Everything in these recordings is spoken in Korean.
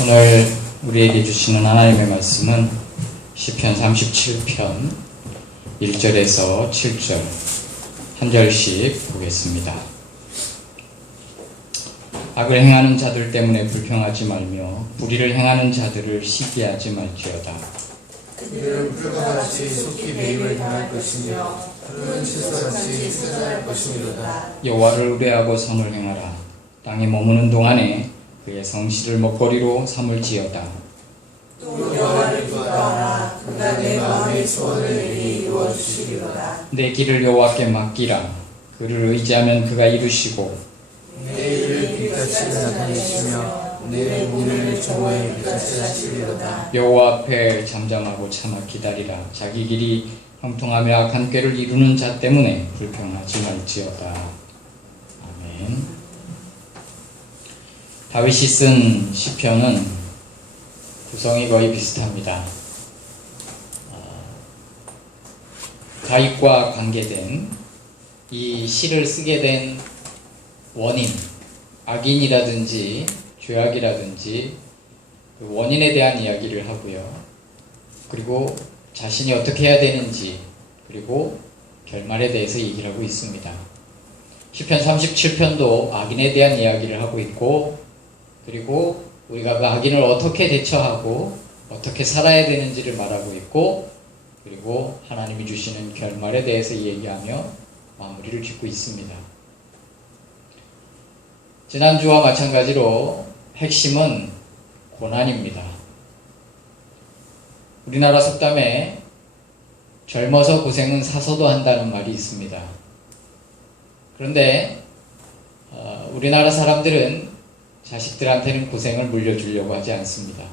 오늘 우리에게 주시는 하나님의 말씀은 시편 37편 1절에서 7절 한 절씩 보겠습니다. 악을 행하는 자들 때문에 불평하지 말며 불의를 행하는 자들을 시기하지 말지어다. 그들은 풀과 같이 속히 배임을 당할 것이며 푸른 칠서같이 쇠잔할 것이미로다. 여호와를 의뢰하고 선을 행하라. 땅에 머무는 동안에 그의 성실을 먹거리로 삼을지어다. 또 여호와를 기뻐하라. 그가 내 마음의 소원을 내게 이루어 주시리로다. 내 길을 여호와께 맡기라. 그를 의지하면 그가 이루시고 내 일을 빛같이 나타내시며 내 문을 정오에 빛같이 하시리로다. 여호와 앞에 잠잠하고 참아 기다리라. 자기 길이 형통하며 악한 꾀를 이루는 자 때문에 불평하지 말지어다. 아멘. 다윗이 쓴 시편은 구성이 거의 비슷합니다. 다윗과 관계된 이 시를 쓰게 된 원인, 악인이라든지 죄악이라든지 그 원인에 대한 이야기를 하고요. 그리고 자신이 어떻게 해야 되는지, 그리고 결말에 대해서 얘기를 하고 있습니다. 시편 37편도 악인에 대한 이야기를 하고 있고, 그리고 우리가 그 악인을 어떻게 대처하고 어떻게 살아야 되는지를 말하고 있고, 그리고 하나님이 주시는 결말에 대해서 얘기하며 마무리를 짓고 있습니다. 지난주와 마찬가지로 핵심은 고난입니다. 우리나라 속담에 젊어서 고생은 사서도 한다는 말이 있습니다. 그런데 우리나라 사람들은 자식들한테는 고생을 물려주려고 하지 않습니다.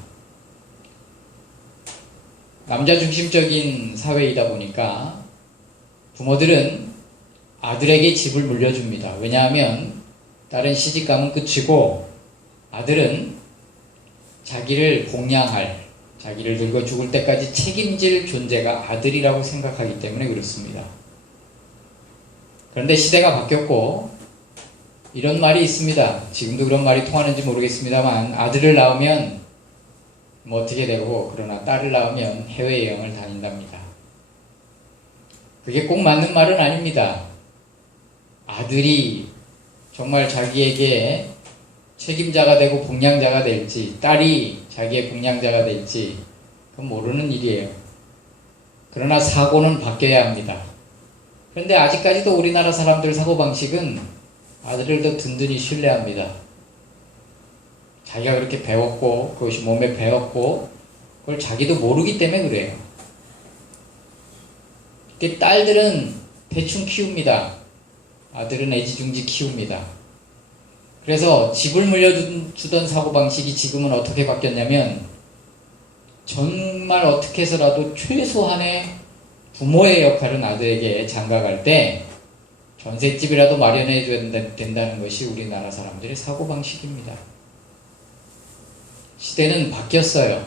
남자 중심적인 사회이다 보니까 부모들은 아들에게 집을 물려줍니다. 왜냐하면 딸은 시집가면 끝이고 아들은 자기를 봉양할, 자기를 늙어 죽을 때까지 책임질 존재가 아들이라고 생각하기 때문에 그렇습니다. 그런데 시대가 바뀌었고 이런 말이 있습니다. 지금도 그런 말이 통하는지 모르겠습니다만, 아들을 낳으면 뭐 어떻게 되고, 그러나 딸을 낳으면 해외여행을 다닌답니다. 그게 꼭 맞는 말은 아닙니다. 아들이 정말 자기에게 책임자가 되고 봉양자가 될지, 딸이 자기의 봉양자가 될지 그건 모르는 일이에요. 그러나 사고는 바뀌어야 합니다. 그런데 아직까지도 우리나라 사람들 사고방식은 아들을 더 든든히 신뢰합니다. 자기가 그렇게 배웠고 그것이 몸에 배웠고 그걸 자기도 모르기 때문에 그래요. 딸들은 대충 키웁니다. 아들은 애지중지 키웁니다. 그래서 집을 물려주던 사고방식이 지금은 어떻게 바뀌었냐면, 정말 어떻게 해서라도 최소한의 부모의 역할은 아들에게 장가갈 때 전셋집이라도 마련해 줘야 된다는 것이 우리나라 사람들의 사고방식입니다. 시대는 바뀌었어요.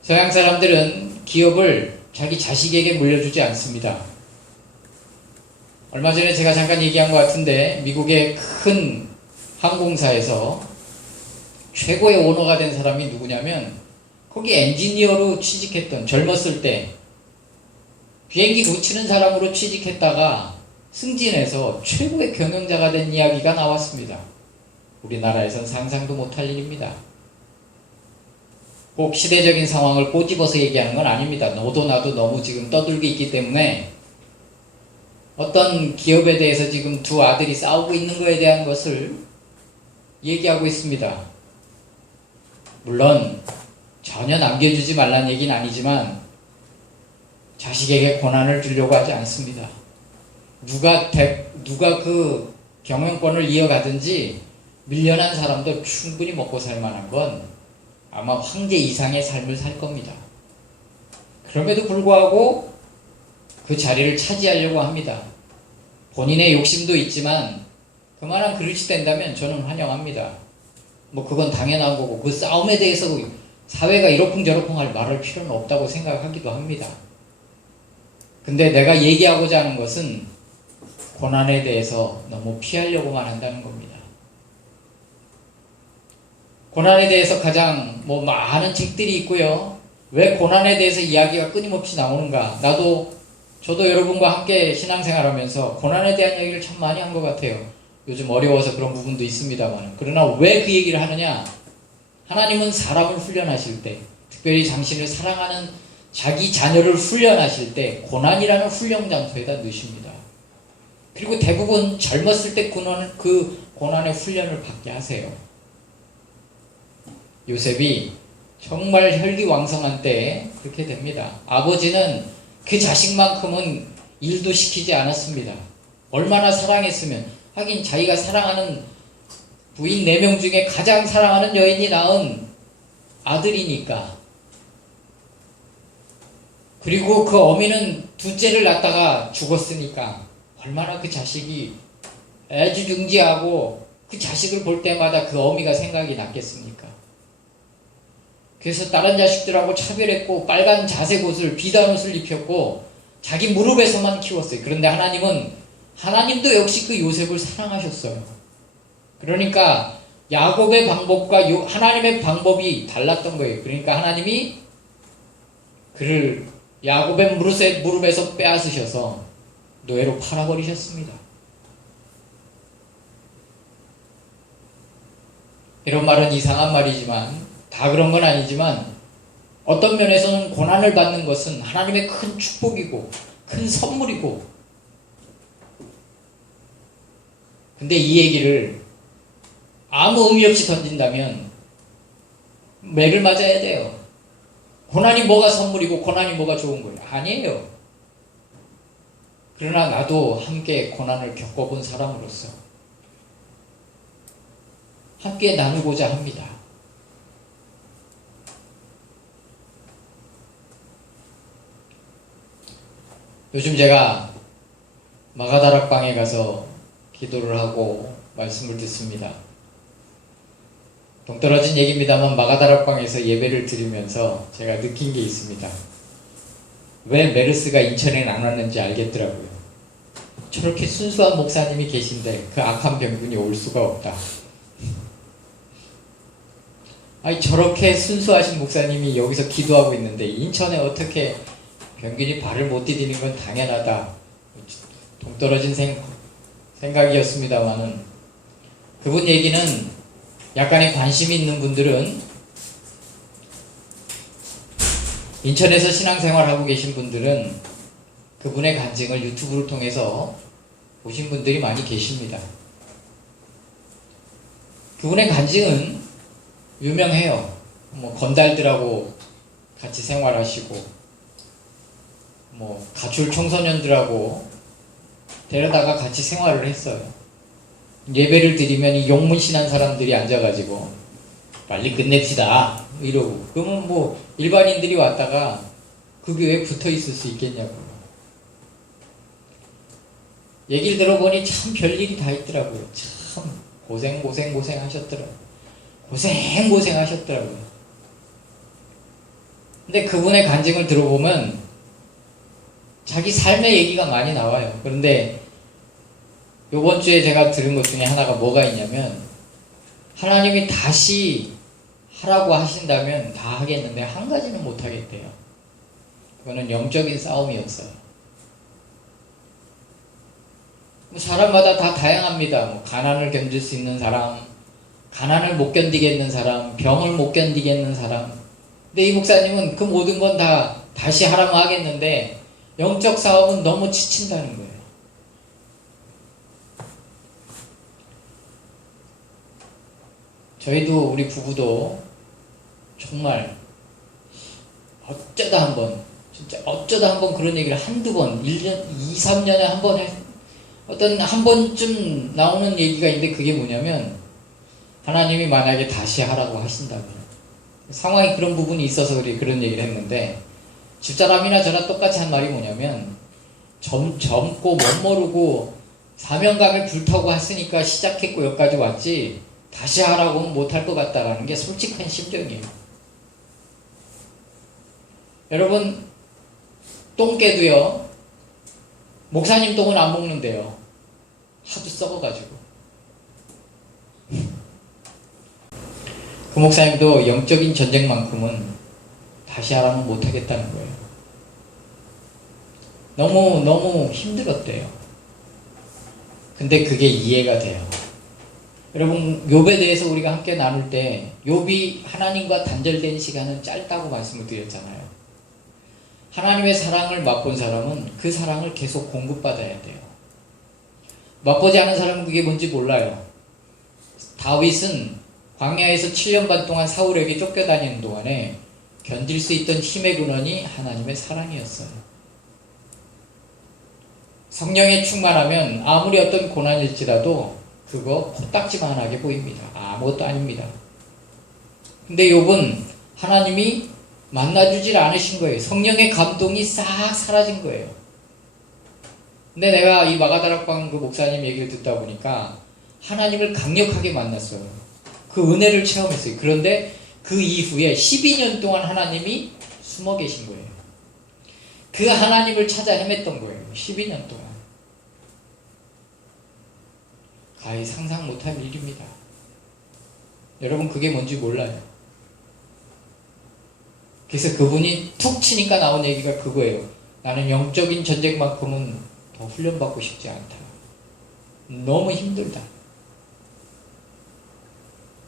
서양 사람들은 기업을 자기 자식에게 물려주지 않습니다. 얼마 전에 제가 잠깐 얘기한 것 같은데, 미국의 큰 항공사에서 최고의 오너가 된 사람이 누구냐면, 거기 엔지니어로 취직했던, 젊었을 때 비행기 고치는 사람으로 취직했다가 승진해서 최고의 경영자가 된 이야기가 나왔습니다. 우리나라에선 상상도 못할 일입니다. 꼭 시대적인 상황을 꼬집어서 얘기하는 건 아닙니다. 너도 나도 너무 지금 떠들고 있기 때문에 어떤 기업에 대해서 지금 두 아들이 싸우고 있는 것에 대한 것을 얘기하고 있습니다. 물론 전혀 남겨주지 말라는 얘기는 아니지만 자식에게 고난을 주려고 하지 않습니다. 누가 그 경영권을 이어가든지 밀려난 사람도 충분히 먹고 살 만한 건 아마 황제 이상의 삶을 살 겁니다. 그럼에도 불구하고 그 자리를 차지하려고 합니다. 본인의 욕심도 있지만 그만한 그릇이 된다면 저는 환영합니다. 뭐 그건 당연한 거고, 그 싸움에 대해서 사회가 이러쿵저러쿵 할 말할 필요는 없다고 생각하기도 합니다. 근데 내가 얘기하고자 하는 것은 고난에 대해서 너무 피하려고만 한다는 겁니다. 고난에 대해서 가장 많은 책들이 있고요. 왜 고난에 대해서 이야기가 끊임없이 나오는가? 저도 여러분과 함께 신앙생활하면서 고난에 대한 얘기를 참 많이 한 것 같아요. 요즘 어려워서 그런 부분도 있습니다만. 그러나 왜 그 얘기를 하느냐? 하나님은 사람을 훈련하실 때, 특별히 당신을 사랑하는 자기 자녀를 훈련하실 때 고난이라는 훈련 장소에다 넣으십니다. 그리고 대부분 젊었을 때 그 고난의 훈련을 받게 하세요. 요셉이 정말 혈기왕성한 때에 그렇게 됩니다. 아버지는 그 자식만큼은 일도 시키지 않았습니다. 얼마나 사랑했으면. 하긴 자기가 사랑하는 부인 4명 중에 가장 사랑하는 여인이 낳은 아들이니까. 그리고 그 어미는 둘째를 낳다가 죽었으니까 얼마나 그 자식이 애지중지하고 그 자식을 볼 때마다 그 어미가 생각이 났겠습니까? 그래서 다른 자식들하고 차별했고 빨간 자색 옷을 비단 옷을 입혔고 자기 무릎에서만 키웠어요. 그런데 하나님도 역시 그 요셉을 사랑하셨어요. 그러니까 야곱의 방법과 하나님의 방법이 달랐던 거예요. 그러니까 하나님이 그를 야곱의 무릎에서 빼앗으셔서 노예로 팔아버리셨습니다. 이런 말은 이상한 말이지만 다 그런 건 아니지만 어떤 면에서는 고난을 받는 것은 하나님의 큰 축복이고 큰 선물이고, 근데 이 얘기를 아무 의미 없이 던진다면 매를 맞아야 돼요. 고난이 뭐가 선물이고 고난이 뭐가 좋은 거예요? 아니에요. 그러나 나도 함께 고난을 겪어본 사람으로서 함께 나누고자 합니다. 요즘 제가 마가다락방에 가서 기도를 하고 말씀을 듣습니다. 동떨어진 얘기입니다만 마가다락방에서 예배를 드리면서 제가 느낀 게 있습니다. 왜 메르스가 인천에 안 왔는지 알겠더라고요. 저렇게 순수한 목사님이 계신데 그 악한 병균이 올 수가 없다. 아니, 저렇게 순수하신 목사님이 여기서 기도하고 있는데 인천에 어떻게 병균이 발을 못 디디는 건 당연하다. 동떨어진 생각이었습니다만은 그분 얘기는 약간의 관심이 있는 분들은, 인천에서 신앙생활하고 계신 분들은 그분의 간증을 유튜브를 통해서 보신 분들이 많이 계십니다. 그분의 간증은 유명해요. 건달들하고 같이 생활하시고 가출 청소년들하고 데려다가 같이 생활을 했어요. 예배를 드리면 이 용문신한 사람들이 앉아가지고 빨리 끝냅시다 이러고, 그러면 일반인들이 왔다가 그 교회에 붙어 있을 수 있겠냐고요. 얘기를 들어보니 참 별일이 다 있더라고요. 참 고생하셨더라고요. 고생하셨더라고요. 근데 그분의 간증을 들어보면 자기 삶의 얘기가 많이 나와요. 그런데 요번 주에 제가 들은 것 중에 하나가 뭐가 있냐면, 하나님이 다시 하라고 하신다면 다 하겠는데 한 가지는 못 하겠대요. 그거는 영적인 싸움이었어요. 사람마다 다 다양합니다. 가난을 견딜 수 있는 사람, 가난을 못 견디겠는 사람, 병을 못 견디겠는 사람. 근데 이 목사님은 그 모든 건 다 다시 하라면 하겠는데 영적 싸움은 너무 지친다는 거예요. 저희도, 우리 부부도 정말 어쩌다 한번 그런 얘기를 한두 번, 1년, 2, 3년에 한 번 한 번쯤 나오는 얘기가 있는데, 그게 뭐냐면 하나님이 만약에 다시 하라고 하신다면, 상황이 그런 부분이 있어서 그런 얘기를 했는데, 집사람이나 저나 똑같이 한 말이 뭐냐면, 젊고 멋모르고 사명감에 불타고 했으니까 시작했고 여기까지 왔지 다시 하라고 하면 못할 것 같다라는 게 솔직한 심정이에요. 여러분, 똥개도요, 목사님 똥은 안 먹는데요, 하도 썩어가지고. 그 목사님도 영적인 전쟁만큼은 다시 하라면 못하겠다는 거예요. 너무 힘들었대요. 근데 그게 이해가 돼요. 여러분, 욥에 대해서 우리가 함께 나눌 때 욥이 하나님과 단절된 시간은 짧다고 말씀을 드렸잖아요. 하나님의 사랑을 맛본 사람은 그 사랑을 계속 공급받아야 돼요. 맛보지 않은 사람은 그게 뭔지 몰라요. 다윗은 광야에서 7년 반 동안 사울에게 쫓겨다니는 동안에 견딜 수 있던 힘의 근원이 하나님의 사랑이었어요. 성령에 충만하면 아무리 어떤 고난일지라도 그거 코딱지만하게 보입니다. 아무것도 아닙니다. 근데 욥은 하나님이 만나주질 않으신 거예요. 성령의 감동이 싹 사라진 거예요. 근데 내가 이 마가다락방 그 목사님 얘기를 듣다 보니까 하나님을 강력하게 만났어요. 그 은혜를 체험했어요. 그런데 그 이후에 12년 동안 하나님이 숨어 계신 거예요. 그 하나님을 찾아 헤맸던 거예요. 12년 동안. 가히 상상 못할 일입니다. 여러분, 그게 뭔지 몰라요. 그래서 그분이 툭 치니까 나온 얘기가 그거예요. 나는 영적인 전쟁만큼은 더 훈련받고 싶지 않다. 너무 힘들다.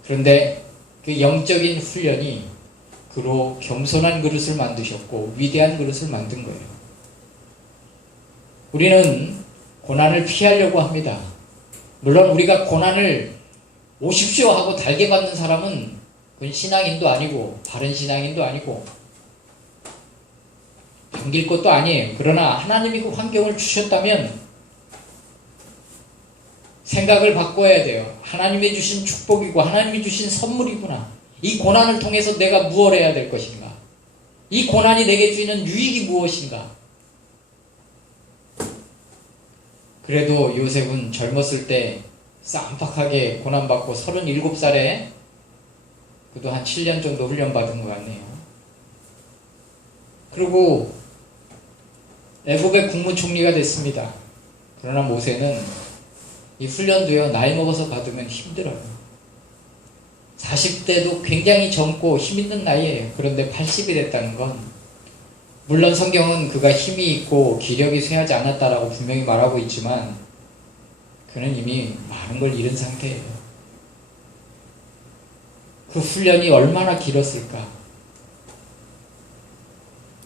그런데 그 영적인 훈련이 그로 겸손한 그릇을 만드셨고 위대한 그릇을 만든 거예요. 우리는 고난을 피하려고 합니다. 물론 우리가 고난을 오십시오 하고 달게 받는 사람은 그건 신앙인도 아니고 바른 신앙인도 아니고 당길 것도 아니에요. 그러나 하나님이 그 환경을 주셨다면 생각을 바꿔야 돼요. 하나님이 주신 축복이고 하나님이 주신 선물이구나. 이 고난을 통해서 내가 무엇을 해야 될 것인가? 이 고난이 내게 주는 유익이 무엇인가? 그래도 요셉은 젊었을 때 쌈박하게 고난받고 37살에 그도 한 7년 정도 훈련받은 것 같네요. 그리고 애굽의 국무총리가 됐습니다. 그러나 모세는 이 훈련도요, 나이 먹어서 받으면 힘들어요. 40대도 굉장히 젊고 힘있는 나이에요. 그런데 80이 됐다는 건, 물론 성경은 그가 힘이 있고 기력이 쇠하지 않았다라고 분명히 말하고 있지만 그는 이미 많은 걸 잃은 상태예요. 그 훈련이 얼마나 길었을까?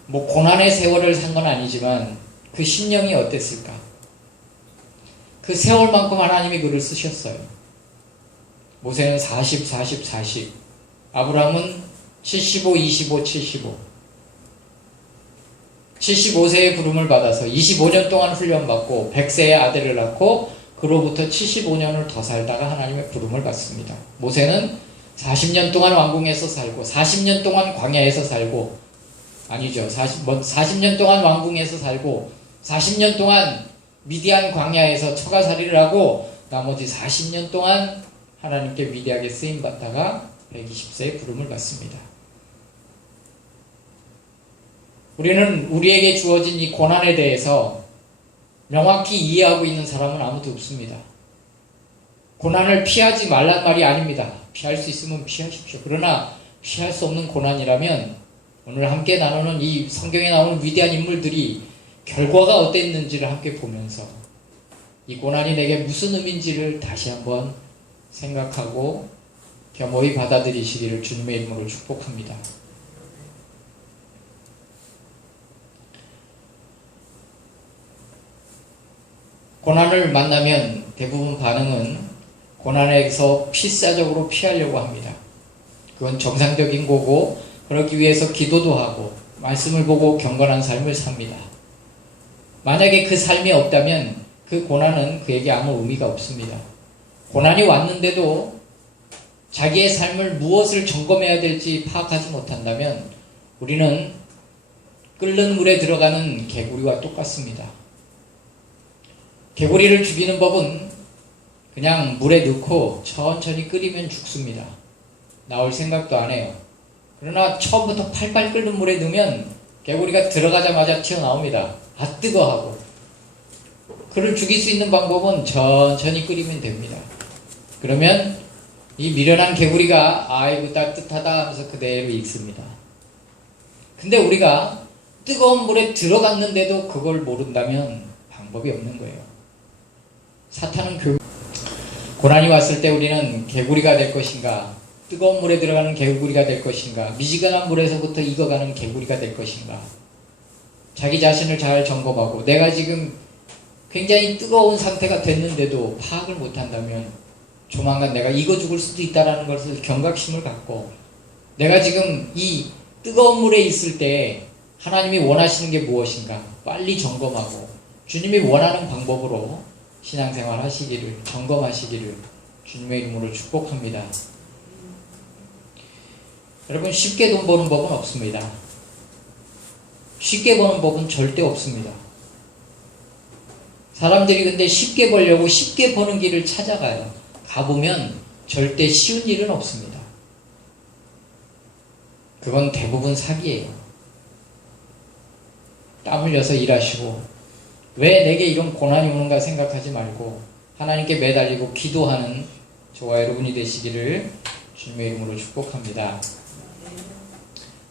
뭐 고난의 세월을 산 건 아니지만 그 심령이 어땠을까? 그 세월만큼 하나님이 그를 쓰셨어요. 모세는 40, 40, 40. 아브라함은 75, 25, 75. 75세의 부름을 받아서 25년 동안 훈련받고 100세의 아들을 낳고 그로부터 75년을 더 살다가 하나님의 부름을 받습니다. 모세는 40년 동안 왕궁에서 살고 40년 동안 광야에서 살고 아니죠. 40년 동안 왕궁에서 살고 40년 동안 미디안 광야에서 처가살이를 하고 나머지 40년 동안 하나님께 위대하게 쓰임받다가 120세의 부름을 받습니다. 우리는 우리에게 주어진 이 고난에 대해서 명확히 이해하고 있는 사람은 아무도 없습니다. 고난을 피하지 말란 말이 아닙니다. 피할 수 있으면 피하십시오. 그러나 피할 수 없는 고난이라면 오늘 함께 나누는 이 성경에 나오는 위대한 인물들이 결과가 어땠는지를 함께 보면서 이 고난이 내게 무슨 의미인지를 다시 한번 생각하고 겸허히 받아들이시기를 주님의 이름으로 축복합니다. 고난을 만나면 대부분 반응은 고난에서 필사적으로 피하려고 합니다. 그건 정상적인 거고 그러기 위해서 기도도 하고 말씀을 보고 경건한 삶을 삽니다. 만약에 그 삶이 없다면 그 고난은 그에게 아무 의미가 없습니다. 고난이 왔는데도 자기의 삶을 무엇을 점검해야 될지 파악하지 못한다면 우리는 끓는 물에 들어가는 개구리와 똑같습니다. 개구리를 죽이는 법은 그냥 물에 넣고 천천히 끓이면 죽습니다. 나올 생각도 안 해요. 그러나 처음부터 팔팔 끓는 물에 넣으면 개구리가 들어가자마자 튀어나옵니다. 아 뜨거 하고. 그를 죽일 수 있는 방법은 천천히 끓이면 됩니다. 그러면 이 미련한 개구리가 아이고 따뜻하다 하면서 그대로 읽습니다. 근데 우리가 뜨거운 물에 들어갔는데도 그걸 모른다면 방법이 없는 거예요. 사탄은 고난이 왔을 때 우리는 개구리가 될 것인가, 뜨거운 물에 들어가는 개구리가 될 것인가, 미지근한 물에서부터 익어가는 개구리가 될 것인가, 자기 자신을 잘 점검하고 내가 지금 굉장히 뜨거운 상태가 됐는데도 파악을 못한다면 조만간 내가 익어 죽을 수도 있다는 것을 경각심을 갖고, 내가 지금 이 뜨거운 물에 있을 때 하나님이 원하시는 게 무엇인가 빨리 점검하고 주님이 원하는 방법으로 신앙생활 하시기를, 점검하시기를 주님의 이름으로 축복합니다. 여러분, 쉽게 돈 버는 법은 없습니다. 쉽게 버는 법은 절대 없습니다. 사람들이 근데 쉽게 벌려고 쉽게 버는 길을 찾아가요. 가보면 절대 쉬운 일은 없습니다. 그건 대부분 사기예요. 땀 흘려서 일하시고 왜 내게 이런 고난이 오는가 생각하지 말고 하나님께 매달리고 기도하는 저와 여러분이 되시기를 주님의 이름으로 축복합니다.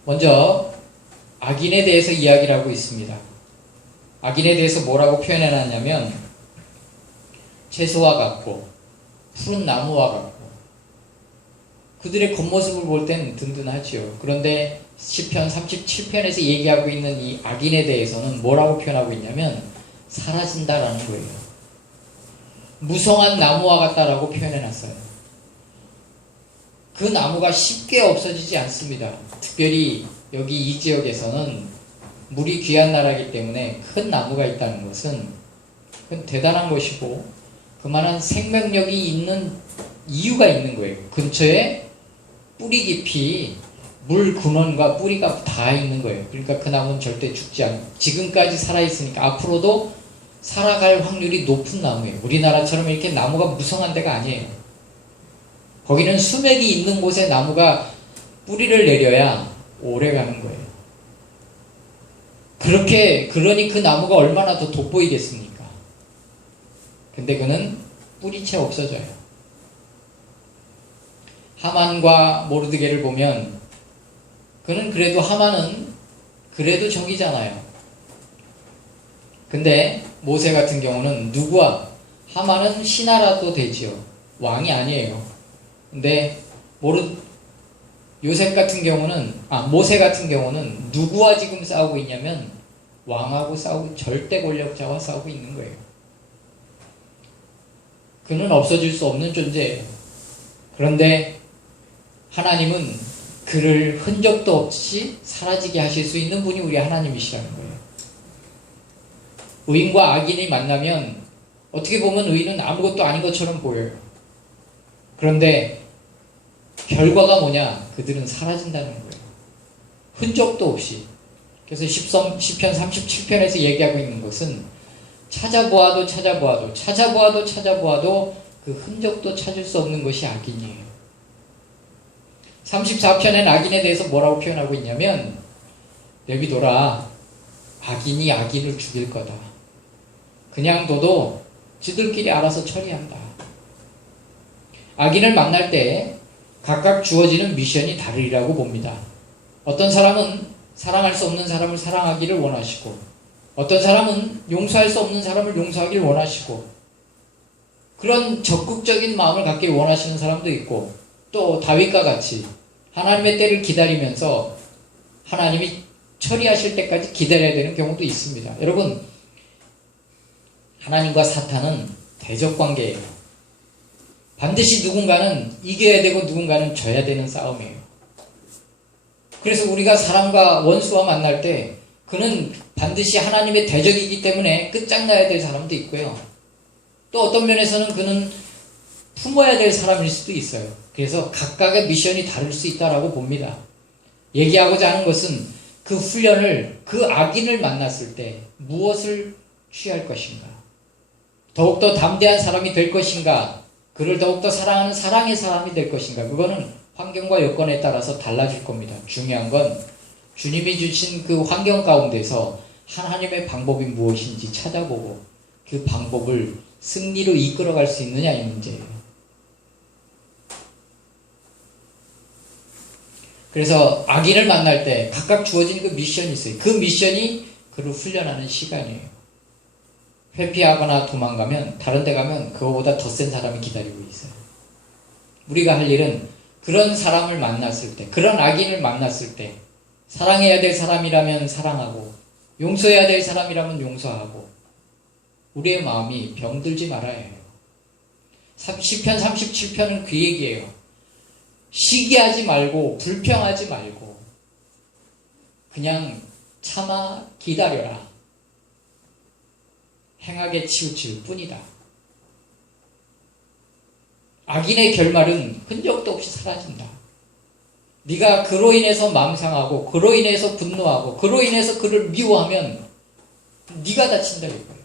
먼저 악인에 대해서 이야기를 하고 있습니다. 악인에 대해서 뭐라고 표현해놨냐면 채소와 같고 푸른 나무와 같고, 그들의 겉모습을 볼 땐 든든하지요. 그런데 시편 37편에서 얘기하고 있는 이 악인에 대해서는 뭐라고 표현하고 있냐면 사라진다라는 거예요. 무성한 나무와 같다라고 표현해놨어요. 그 나무가 쉽게 없어지지 않습니다. 특별히 여기 이 지역에서는 물이 귀한 나라이기 때문에 큰 나무가 있다는 것은 그건 대단한 것이고 그만한 생명력이 있는 이유가 있는 거예요. 근처에 뿌리 깊이 물 근원과 뿌리가 다 있는 거예요. 그러니까 그 나무는 절대 죽지 않고 지금까지 살아있으니까 앞으로도 살아갈 확률이 높은 나무예요. 우리나라처럼 이렇게 나무가 무성한 데가 아니에요. 거기는 수맥이 있는 곳에 나무가 뿌리를 내려야 오래 가는 거예요. 그러니 그 나무가 얼마나 더 돋보이겠습니까? 근데 그는 뿌리채 없어져요. 하만과 모르드게를 보면 그는 그래도 하만은 그래도 적이잖아요. 근데 모세 같은 경우는 누구와, 하만은 신하라도 되지요. 왕이 아니에요. 근데 모세 같은 경우는 누구와 지금 싸우고 있냐면 왕하고 싸우고 절대 권력자와 싸우고 있는 거예요. 그는 없어질 수 없는 존재예요. 그런데 하나님은 그를 흔적도 없이 사라지게 하실 수 있는 분이 우리 하나님이시라는 거예요. 의인과 악인이 만나면 어떻게 보면 의인은 아무것도 아닌 것처럼 보여요. 그런데 결과가 뭐냐? 그들은 사라진다는 거예요. 흔적도 없이. 그래서 시편 37편에서 얘기하고 있는 것은 찾아보아도 그 흔적도 찾을 수 없는 것이 악인이에요. 34편엔 악인에 대해서 뭐라고 표현하고 있냐면 내비둬라, 악인이 악인을 죽일 거다. 그냥 둬도 지들끼리 알아서 처리한다. 악인을 만날 때 각각 주어지는 미션이 다르리라고 봅니다. 어떤 사람은 사랑할 수 없는 사람을 사랑하기를 원하시고, 어떤 사람은 용서할 수 없는 사람을 용서하기를 원하시고, 그런 적극적인 마음을 갖기를 원하시는 사람도 있고, 또 다윗과 같이 하나님의 때를 기다리면서 하나님이 처리하실 때까지 기다려야 되는 경우도 있습니다. 여러분, 하나님과 사탄은 대적관계예요. 반드시 누군가는 이겨야 되고 누군가는 져야 되는 싸움이에요. 그래서 우리가 사람과 원수와 만날 때 그는 반드시 하나님의 대적이기 때문에 끝장나야 될 사람도 있고요. 또 어떤 면에서는 그는 품어야 될 사람일 수도 있어요. 그래서 각각의 미션이 다를 수 있다고 봅니다. 얘기하고자 하는 것은 그 훈련을, 그 악인을 만났을 때 무엇을 취할 것인가? 더욱더 담대한 사람이 될 것인가? 그를 더욱더 사랑하는 사랑의 사람이 될 것인가? 그거는 환경과 여건에 따라서 달라질 겁니다. 중요한 건 주님이 주신 그 환경 가운데서 하나님의 방법이 무엇인지 찾아보고 그 방법을 승리로 이끌어갈 수 있느냐 이 문제예요. 그래서 악인을 만날 때 각각 주어진 그 미션이 있어요. 그 미션이 그를 훈련하는 시간이에요. 회피하거나 도망가면, 다른 데 가면 그거보다 더 센 사람이 기다리고 있어요. 우리가 할 일은 그런 사람을 만났을 때, 그런 악인을 만났을 때 사랑해야 될 사람이라면 사랑하고 용서해야 될 사람이라면 용서하고 우리의 마음이 병들지 말아야 해요. 시편 37편은 그 얘기예요. 시기하지 말고 불평하지 말고 그냥 참아 기다려라. 행하게 치우칠 뿐이다. 악인의 결말은 흔적도 없이 사라진다. 네가 그로 인해서 마음 상하고 그로 인해서 분노하고 그로 인해서 그를 미워하면 네가 다친다 이거예요.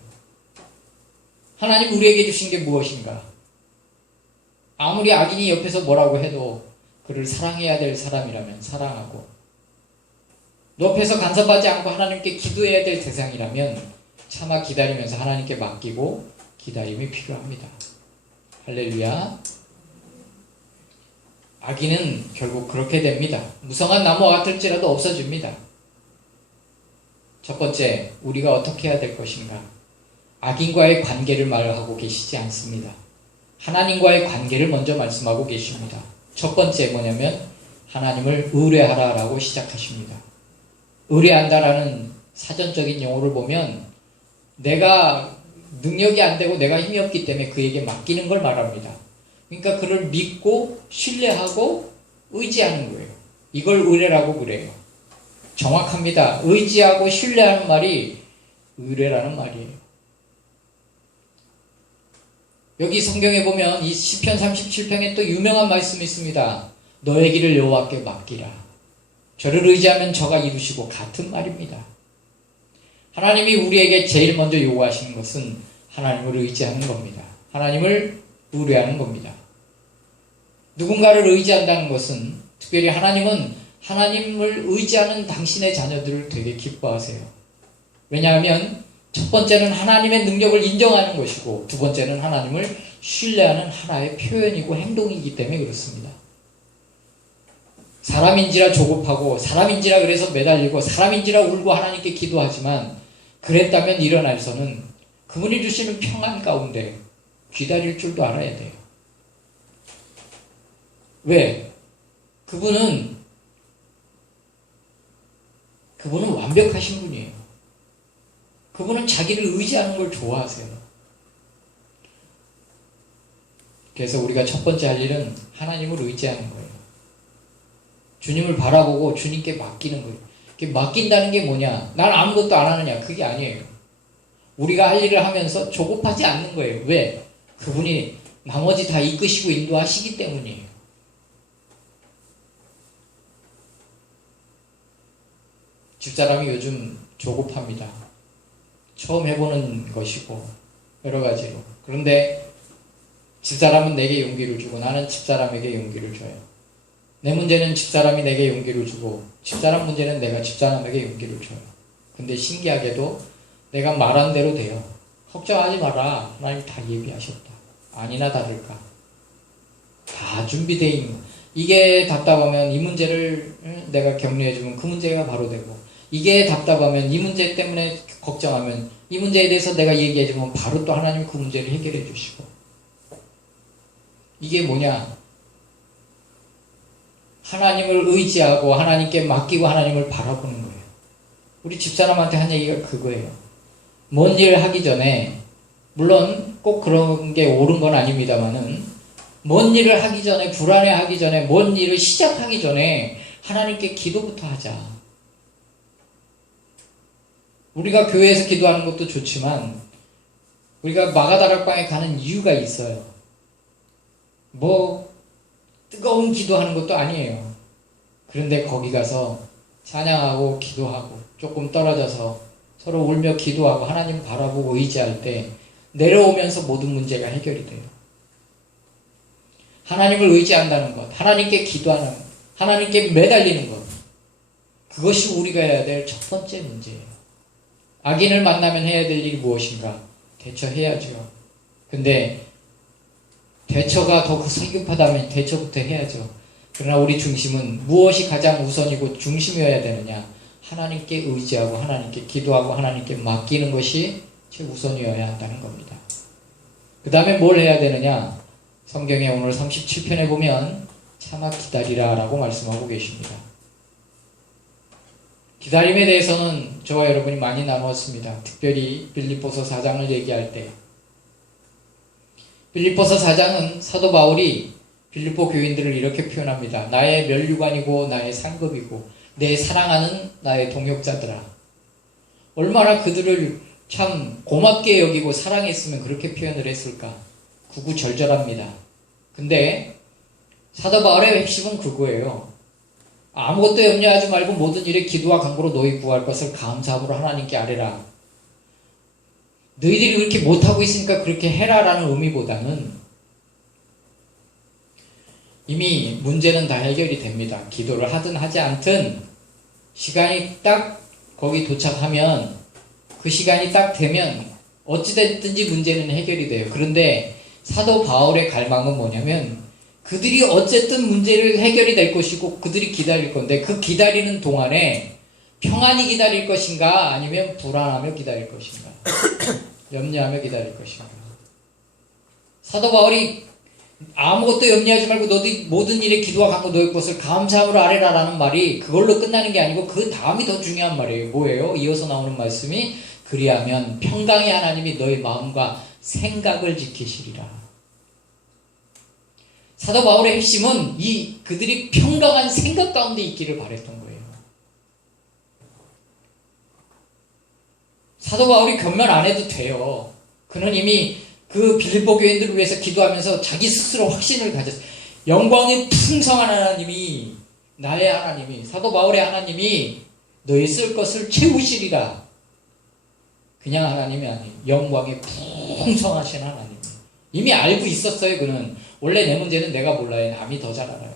하나님 우리에게 주신 게 무엇인가? 아무리 악인이 옆에서 뭐라고 해도 그를 사랑해야 될 사람이라면 사랑하고 높에서 간섭하지 않고 하나님께 기도해야 될 대상이라면 참아 기다리면서 하나님께 맡기고 기다림이 필요합니다. 할렐루야. 악인은 결국 그렇게 됩니다. 무성한 나무와 같을지라도 없어집니다. 첫 번째, 우리가 어떻게 해야 될 것인가? 악인과의 관계를 말하고 계시지 않습니다. 하나님과의 관계를 먼저 말씀하고 계십니다. 첫 번째 뭐냐면 하나님을 의뢰하라라고 시작하십니다. 의뢰한다라는 사전적인 용어를 보면 내가 능력이 안 되고 내가 힘이 없기 때문에 그에게 맡기는 걸 말합니다. 그러니까 그를 믿고 신뢰하고 의지하는 거예요. 이걸 의뢰라고 그래요. 정확합니다. 의지하고 신뢰하는 말이 의뢰라는 말이에요. 여기 성경에 보면 이 시편 37편에 또 유명한 말씀이 있습니다. 너의 길을 여호와께 맡기라. 저를 의지하면 저가 이루시고 같은 말입니다. 하나님이 우리에게 제일 먼저 요구하시는 것은 하나님을 의지하는 겁니다. 하나님을 의뢰하는 겁니다. 누군가를 의지한다는 것은 특별히 하나님은 하나님을 의지하는 당신의 자녀들을 되게 기뻐하세요. 왜냐하면 첫 번째는 하나님의 능력을 인정하는 것이고 두 번째는 하나님을 신뢰하는 하나의 표현이고 행동이기 때문에 그렇습니다. 사람인지라 조급하고 사람인지라 그래서 매달리고 사람인지라 울고 하나님께 기도하지만 그랬다면 일어나서는 그분이 주시는 평안 가운데 기다릴 줄도 알아야 돼요. 왜? 그분은 완벽하신 분이에요. 그분은 자기를 의지하는 걸 좋아하세요. 그래서 우리가 첫 번째 할 일은 하나님을 의지하는 거예요. 주님을 바라보고 주님께 맡기는 거예요. 맡긴다는 게 뭐냐? 난 아무것도 안 하느냐? 그게 아니에요. 우리가 할 일을 하면서 조급하지 않는 거예요. 왜? 그분이 나머지 다 이끄시고 인도하시기 때문이에요. 집사람이 요즘 조급합니다. 처음 해보는 것이고 여러 가지로. 그런데 집사람은 내게 용기를 주고 나는 집사람에게 용기를 줘요. 내 문제는 집사람이 내게 용기를 주고 집사람 문제는 내가 집사람에게 용기를 줘요. 근데 신기하게도 내가 말한 대로 돼요. 걱정하지 마라. 하나님 다 예비하셨다. 아니나 다를까. 다 준비되어 있는 거. 이게 답답하면 이 문제를 내가 격려해주면 그 문제가 바로 되고 이게 답답하면 이 문제 때문에 걱정하면 이 문제에 대해서 내가 얘기해주면 바로 또 하나님 그 문제를 해결해 주시고 이게 뭐냐? 하나님을 의지하고 하나님께 맡기고 하나님을 바라보는 거예요. 우리 집사람한테 한 얘기가 그거예요. 뭔 일을 하기 전에 물론 꼭 그런 게 옳은 건 아닙니다만은 뭔 일을 하기 전에 불안해하기 전에 뭔 일을 시작하기 전에 하나님께 기도부터 하자. 우리가 교회에서 기도하는 것도 좋지만 우리가 마가다락방에 가는 이유가 있어요. 뭐 뜨거운 기도하는 것도 아니에요. 그런데 거기 가서 찬양하고 기도하고 조금 떨어져서 서로 울며 기도하고 하나님 바라보고 의지할 때 내려오면서 모든 문제가 해결이 돼요. 하나님을 의지한다는 것, 하나님께 기도하는 것, 하나님께 매달리는 것, 그것이 우리가 해야 될 첫 번째 문제예요. 악인을 만나면 해야 될 일이 무엇인가? 대처해야죠. 근데 대처가 더 성급하다면 대처부터 해야죠. 그러나 우리 중심은 무엇이 가장 우선이고 중심이어야 되느냐? 하나님께 의지하고 하나님께 기도하고 하나님께 맡기는 것이 최우선이어야 한다는 겁니다. 그 다음에 뭘 해야 되느냐? 성경에 오늘 37편에 보면 참아 기다리라 라고 말씀하고 계십니다. 기다림에 대해서는 저와 여러분이 많이 나누었습니다. 특별히 빌립보서 4장을 얘기할 때 빌립보서 4장은 사도 바울이 빌립보 교인들을 이렇게 표현합니다. 나의 면류관이고 나의 상급이고 내 사랑하는 나의 동역자들아. 얼마나 그들을 참 고맙게 여기고 사랑했으면 그렇게 표현을 했을까. 구구절절합니다. 근데 사도 바울의 핵심은 그거예요. 아무것도 염려하지 말고 모든 일에 기도와 간구로 너희 구할 것을 감사함으로 하나님께 아뢰라. 너희들이 그렇게 못하고 있으니까 그렇게 해라라는 의미보다는 이미 문제는 다 해결이 됩니다. 기도를 하든 하지 않든 시간이 딱 거기 도착하면 그 시간이 딱 되면 어찌됐든지 문제는 해결이 돼요. 그런데 사도 바울의 갈망은 뭐냐면 그들이 어쨌든 문제를 해결이 될 것이고 그들이 기다릴 건데 그 기다리는 동안에 평안히 기다릴 것인가 아니면 불안하며 기다릴 것인가 염려하며 기다릴 것인가. 사도 바울이 아무것도 염려하지 말고 너희 모든 일에 기도와 간구 너희 것을 감사함으로 아뢰라라는 말이 그걸로 끝나는 게 아니고 그 다음이 더 중요한 말이에요. 뭐예요? 이어서 나오는 말씀이 그리하면 평강의 하나님이 너희 마음과 생각을 지키시리라. 사도 바울의 핵심은 그들이 평강한 생각 가운데 있기를 바랬던 거예요. 사도 바울이 변명 안 해도 돼요. 그는 이미 그 빌립보 교인들을 위해서 기도하면서 자기 스스로 확신을 가졌어요. 영광의 풍성한 하나님이 나의 하나님이 사도 바울의 하나님이 너희 쓸 것을 채우시리라. 그냥 하나님이 아니에요. 영광의 풍성하신 하나님. 이미 알고 있었어요. 그는 원래 내 문제는 내가 몰라요. 남이 더 잘 알아요.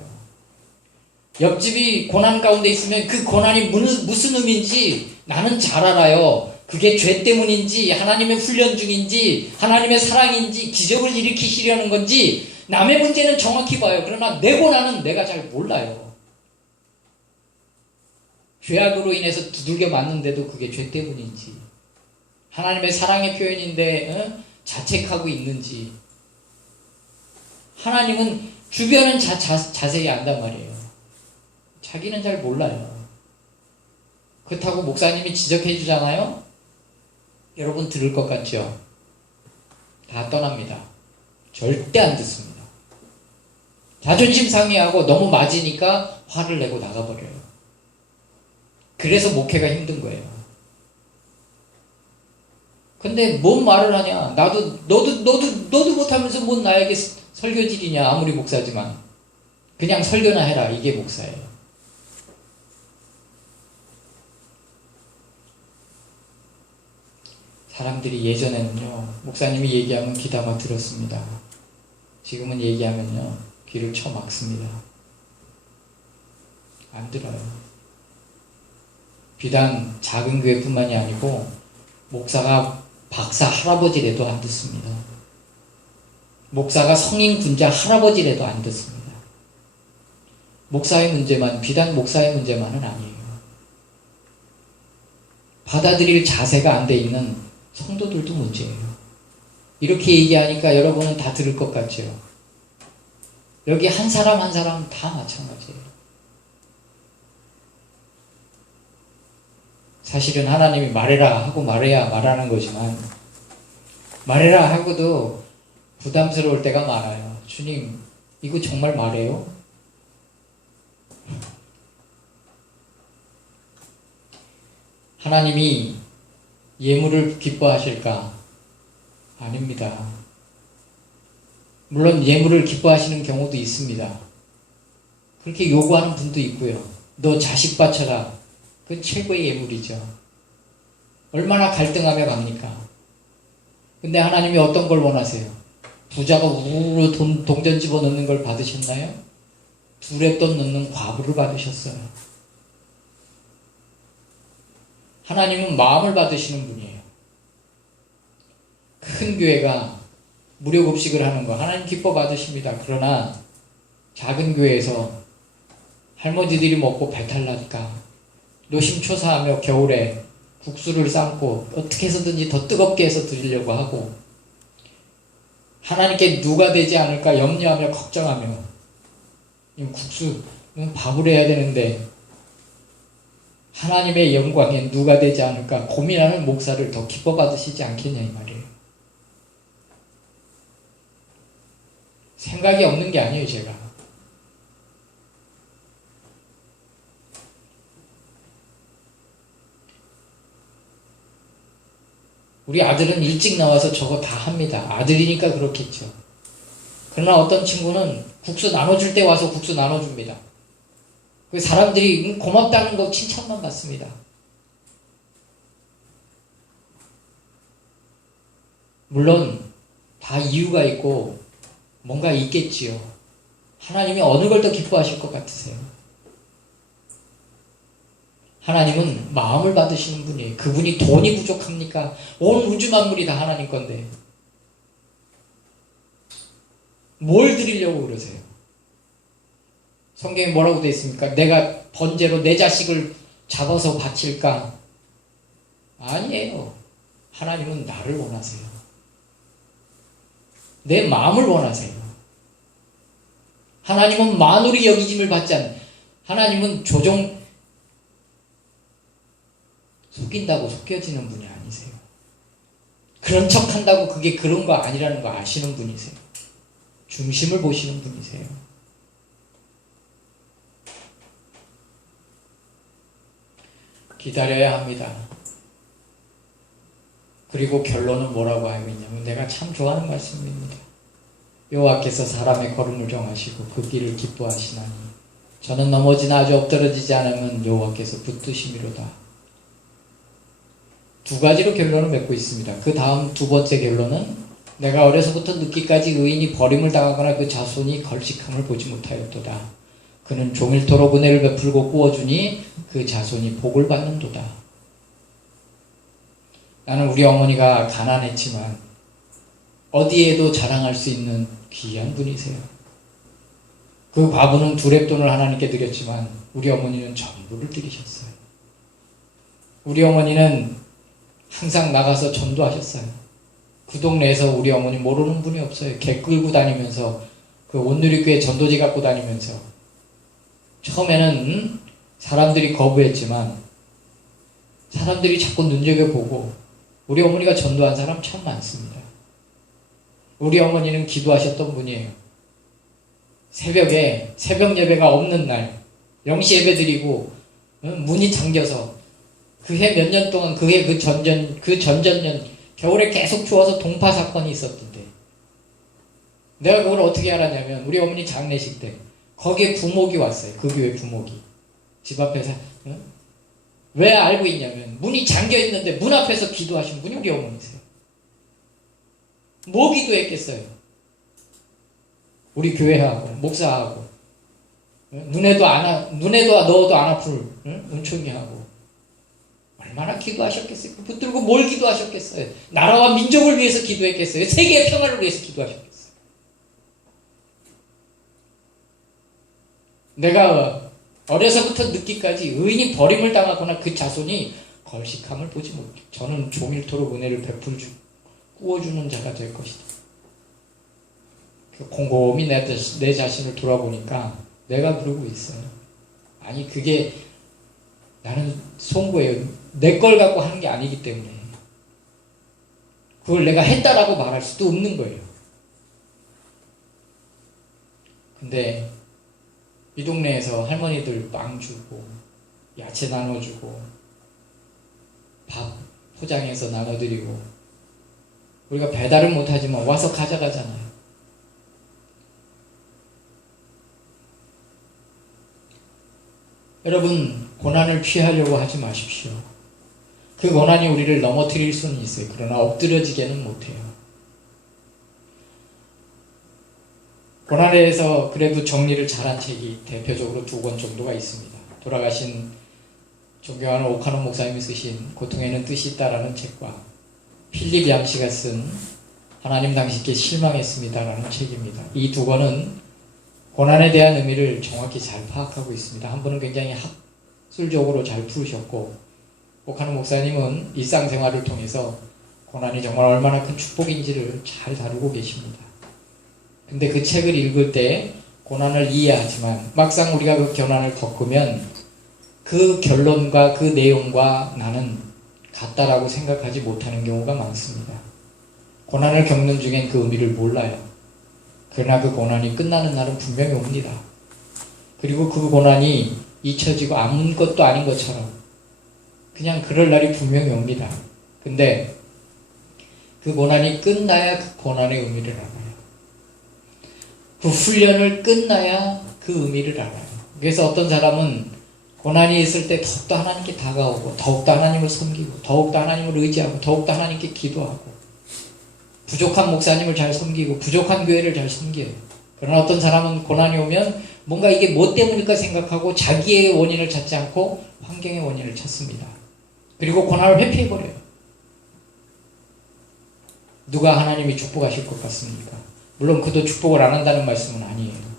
옆집이 고난 가운데 있으면 그 고난이 무슨 의미인지 나는 잘 알아요. 그게 죄 때문인지 하나님의 훈련 중인지 하나님의 사랑인지 기적을 일으키시려는 건지 남의 문제는 정확히 봐요. 그러나 내 고난은 내가 잘 몰라요. 죄악으로 인해서 두들겨 맞는데도 그게 죄 때문인지 하나님의 사랑의 표현인데 자책하고 있는지 하나님은 주변은 자세히 안단 말이에요. 자기는 잘 몰라요. 그렇다고 목사님이 지적해 주잖아요. 여러분 들을 것 같죠? 다 떠납니다. 절대 안 듣습니다. 자존심 상해하고 너무 맞으니까 화를 내고 나가버려요. 그래서 목회가 힘든 거예요. 근데 뭔 말을 하냐? 너도 못하면서 뭔 나에게 설교질이냐? 아무리 목사지만 그냥 설교나 해라. 이게 목사예요. 사람들이 예전에는요, 목사님이 얘기하면 귀담아 들었습니다. 지금은 얘기하면요, 귀를 쳐막습니다. 안 들어요. 비단 작은 교회뿐만이 아니고 목사가 박사 할아버지라도 안 듣습니다. 목사가 성인 군자 할아버지라도 안 듣습니다. 목사의 문제만, 비단 목사의 문제만은 아니에요. 받아들일 자세가 안 돼 있는 성도들도 문제예요. 이렇게 얘기하니까 여러분은 다 들을 것 같죠? 여기 한 사람 한 사람 다 마찬가지예요. 사실은 하나님이 말해라 하고 말해야 말하는 거지만 말해라 하고도 부담스러울 때가 많아요. 주님, 이거 정말 말해요? 하나님이 예물을 기뻐하실까? 아닙니다. 물론 예물을 기뻐하시는 경우도 있습니다. 그렇게 요구하는 분도 있고요. 너 자식 바쳐라. 그건 최고의 예물이죠. 얼마나 갈등하며 갑니까? 근데 하나님이 어떤 걸 원하세요? 부자가 우르르 동전 집어넣는 걸 받으셨나요? 두레돈 넣는 과부를 받으셨어요. 하나님은 마음을 받으시는 분이에요. 큰 교회가 무료 급식을 하는 거 하나님 기뻐 받으십니다. 그러나 작은 교회에서 할머니들이 먹고 배탈 나니까 노심초사하며 겨울에 국수를 삶고 어떻게 해서든지 더 뜨겁게 해서 드리려고 하고, 하나님께 누가 되지 않을까 염려하며 걱정하며, 이 국수 밥을 해야 되는데 하나님의 영광에 누가 되지 않을까 고민하는 목사를 더 기뻐 받으시지 않겠냐 이 말이에요. 생각이 없는 게 아니에요. 제가 우리 아들은 일찍 나와서 저거 다 합니다. 아들이니까 그렇겠죠. 그러나 어떤 친구는 국수 나눠줄 때 와서 국수 나눠줍니다. 그 사람들이 고맙다는 거 칭찬만 받습니다. 물론 다 이유가 있고 뭔가 있겠지요. 하나님이 어느 걸 더 기뻐하실 것 같으세요? 하나님은 마음을 받으시는 분이에요. 그분이 돈이 부족합니까? 온 우주 만물이 다 하나님 건데 뭘 드리려고 그러세요? 성경에 뭐라고 되어 있습니까? 내가 번제로 내 자식을 잡아서 바칠까? 아니에요. 하나님은 나를 원하세요. 내 마음을 원하세요. 하나님은 만물이 여기짐을 받지 않는, 하나님은 조종 속인다고 속여지는 분이 아니세요. 그런 척 한다고 그게 그런 거 아니라는 거 아시는 분이세요. 중심을 보시는 분이세요. 기다려야 합니다. 그리고 결론은 뭐라고 하고 있냐면, 내가 참 좋아하는 말씀입니다. 여호와께서 사람의 걸음을 정하시고 그 길을 기뻐하시나니 저는 넘어지나 아주 엎드러지지 않으면 여호와께서 붙드심이로다. 두 가지로 결론을 맺고 있습니다. 그 다음 두 번째 결론은, 내가 어려서부터 늙기까지 의인이 버림을 당하거나 그 자손이 걸식함을 보지 못하였도다. 그는 종일토록 은혜를 베풀고 꾸어주니 그 자손이 복을 받는도다. 나는 우리 어머니가 가난했지만 어디에도 자랑할 수 있는 귀한 분이세요. 그 과부는 두렙돈을 하나님께 드렸지만 우리 어머니는 전부를 드리셨어요. 우리 어머니는 항상 나가서 전도하셨어요. 그 동네에서 우리 어머니 모르는 분이 없어요. 개 끌고 다니면서, 그 온누리교회 전도지 갖고 다니면서, 처음에는 사람들이 거부했지만 사람들이 자꾸 눈여겨보고, 우리 어머니가 전도한 사람 참 많습니다. 우리 어머니는 기도하셨던 분이에요. 새벽에 새벽 예배가 없는 날 0시 예배 드리고 문이 잠겨서 그 해 몇 년 동안, 그 해 그 전전년 겨울에 계속 추워서 동파 사건이 있었던데, 내가 그걸 어떻게 알았냐면 우리 어머니 장례식 때 거기에 부목이 왔어요. 그 교회 부목이 집 앞에서. 왜 알고 있냐면 문이 잠겨 있는데 문 앞에서 기도하신 분이 우리 어머니세요. 뭐 기도했겠어요? 우리 교회하고 목사하고 눈에도 넣어도 안 아플 은총이하고 얼마나 기도하셨겠어요? 붙들고 뭘 기도하셨겠어요? 나라와 민족을 위해서 기도했겠어요? 세계의 평화를 위해서 기도하셨겠어요? 내가 어려서부터 늙기까지 의인이 버림을 당하거나 그 자손이 걸식함을 보지 못해. 저는 종일토록 은혜를 꾸어주는 자가 될 것이다. 곰곰이 내 자신을 돌아보니까 내가 그러고 있어요. 아니, 그게 나는 송구예요. 내 걸 갖고 하는 게 아니기 때문에 그걸 내가 했다라고 말할 수도 없는 거예요. 근데 이 동네에서 할머니들 빵 주고 야채 나눠주고 밥 포장해서 나눠드리고, 우리가 배달은 못하지만 와서 가져가잖아요. 여러분, 고난을 피하려고 하지 마십시오. 그 고난이 우리를 넘어뜨릴 수는 있어요. 그러나 엎드려지게는 못해요. 고난에 대해서 그래도 정리를 잘한 책이 대표적으로 2권 정도가 있습니다. 돌아가신 존경하는 오카노 목사님이 쓰신 고통에는 뜻이 있다라는 책과 필립 얌시가 쓴 하나님 당신께 실망했습니다라는 책입니다. 이 2권은 고난에 대한 의미를 정확히 잘 파악하고 있습니다. 한 분은 굉장히 학술적으로 잘 풀으셨고, 복하는 목사님은 일상생활을 통해서 고난이 정말 얼마나 큰 축복인지를 잘 다루고 계십니다. 근데 그 책을 읽을 때 고난을 이해하지만 막상 우리가 그 고난을 겪으면 그 결론과 그 내용과 나는 같다라고 생각하지 못하는 경우가 많습니다. 고난을 겪는 중엔 그 의미를 몰라요. 그러나 그 고난이 끝나는 날은 분명히 옵니다. 그리고 그 고난이 잊혀지고 아무것도 아닌 것처럼 그냥 그럴 날이 분명히 옵니다. 근데 그 고난이 끝나야 그 고난의 의미를 알아요. 그 훈련을 끝나야 그 의미를 알아요. 그래서 어떤 사람은 고난이 있을 때 더욱더 하나님께 다가오고, 더욱더 하나님을 섬기고, 더욱더 하나님을 의지하고, 더욱더 하나님께 기도하고, 부족한 목사님을 잘 섬기고, 부족한 교회를 잘 섬겨요. 그러나 어떤 사람은 고난이 오면 뭔가 이게 뭐 때문일까 생각하고 자기의 원인을 찾지 않고 환경의 원인을 찾습니다. 그리고 고난을 회피해버려요. 누가 하나님이 축복하실 것 같습니까? 물론 그도 축복을 안 한다는 말씀은 아니에요.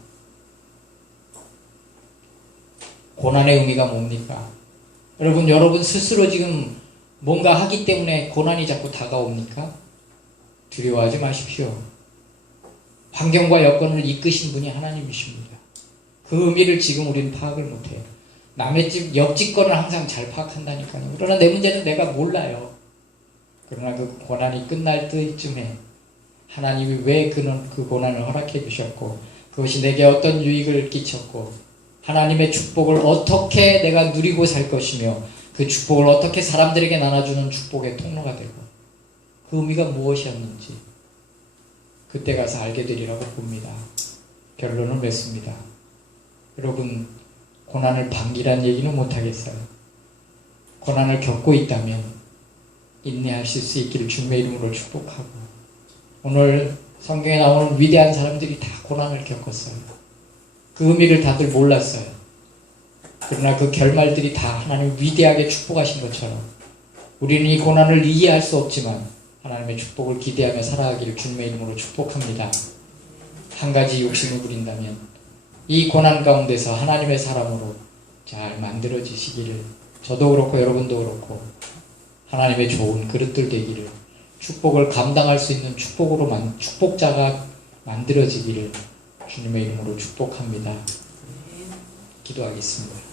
고난의 의미가 뭡니까? 여러분 스스로 지금 뭔가 하기 때문에 고난이 자꾸 다가옵니까? 두려워하지 마십시오. 환경과 여건을 이끄신 분이 하나님이십니다. 그 의미를 지금 우리는 파악을 못해요. 남의 집, 옆집 거를 항상 잘 파악한다니까요. 그러나 내 문제는 내가 몰라요. 그러나 그 고난이 끝날 때쯤에 하나님이 왜 그 고난을 허락해 주셨고, 그것이 내게 어떤 유익을 끼쳤고, 하나님의 축복을 어떻게 내가 누리고 살 것이며, 그 축복을 어떻게 사람들에게 나눠주는 축복의 통로가 되고, 그 의미가 무엇이었는지 그때 가서 알게 되리라고 봅니다. 결론을 맺습니다. 여러분, 고난을 방기란 얘기는 못하겠어요. 고난을 겪고 있다면 인내하실 수 있기를 주님의 이름으로 축복하고, 오늘 성경에 나오는 위대한 사람들이 다 고난을 겪었어요. 그 의미를 다들 몰랐어요. 그러나 그 결말들이 다 하나님 위대하게 축복하신 것처럼 우리는 이 고난을 이해할 수 없지만 하나님의 축복을 기대하며 살아가기를 주님의 이름으로 축복합니다. 한 가지 욕심을 부린다면 이 고난 가운데서 하나님의 사람으로 잘 만들어지시기를, 저도 그렇고 여러분도 그렇고 하나님의 좋은 그릇들 되기를, 축복을 감당할 수 있는 축복자가 만들어지기를 주님의 이름으로 축복합니다. 기도하겠습니다.